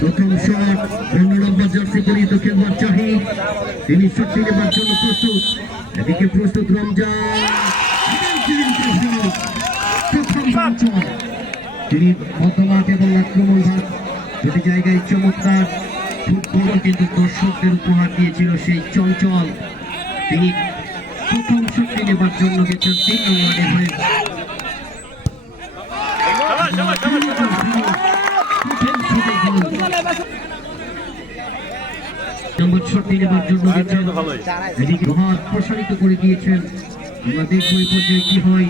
প্রথম শট 15 নম্বর জার্সি পরিহিত খেলোয়াড় জাহিদ, তিনি শটটি নেবার জন্য প্রস্তুত। এদিকে প্রস্তুত রমজান, তিনি মধ্যমাঠ এবং আক্রমণ ভাগ দুটি জায়গায় চমৎকার ফুটবল কিন্তু দর্শকদের উপহার দিয়েছিল সেই চঞ্চল। তিনি প্রথম শটটি নেবার জন্য গেছেন 3 নম্বরে হয়ে। নম্বর শটটি নেবার জন্য গেছেন, এদিকে হাত প্রসারিত করে দিয়েছেন। আমরা দেখবো এই পর্যায়ে কি হয়।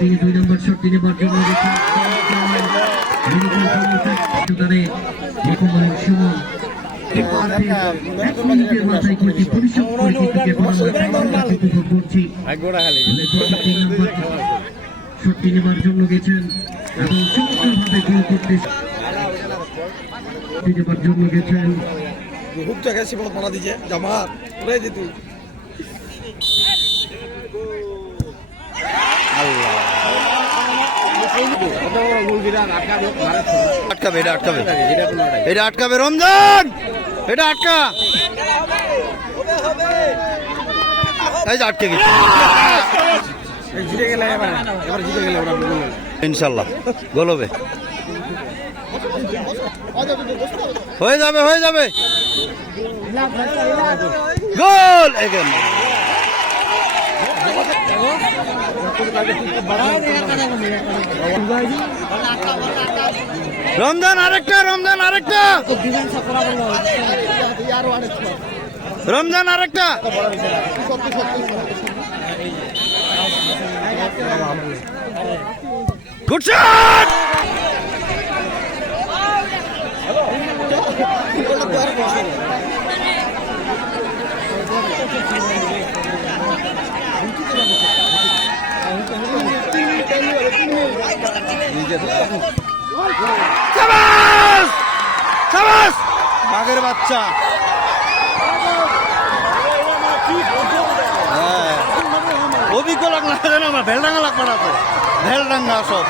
তিনি 2 নম্বর শটটি নেবার জন্য গেছেন, মাথায় করছি পরিশ্রম করছি। শটটি নেবার জন্য গেছেন এবং চমৎকারভাবে গোল করতে নেবার জন্য গেছেন। খুব জায়গায় সে বড় পাড়া দিচ্ছে জামাত উড়াই দিত। আটকাবে, এটা আটকাবে, এটা আটকাবে রমজান, এটা আটকা, এই যে আটকে গেছে। ইনশাল্লাহ গোল হবে, হয়ে যাবে, হয়ে যাবে গোল। রমজান আরেকটা, রমজান আরেকটা, রমজান আরেকটা, গুড শট। বাঘের বাচ্চা, অভিজ্ঞ লাগ না আমার ভেলডাঙ্গা লাগবে না, তো ভেলডাঙ্গা সব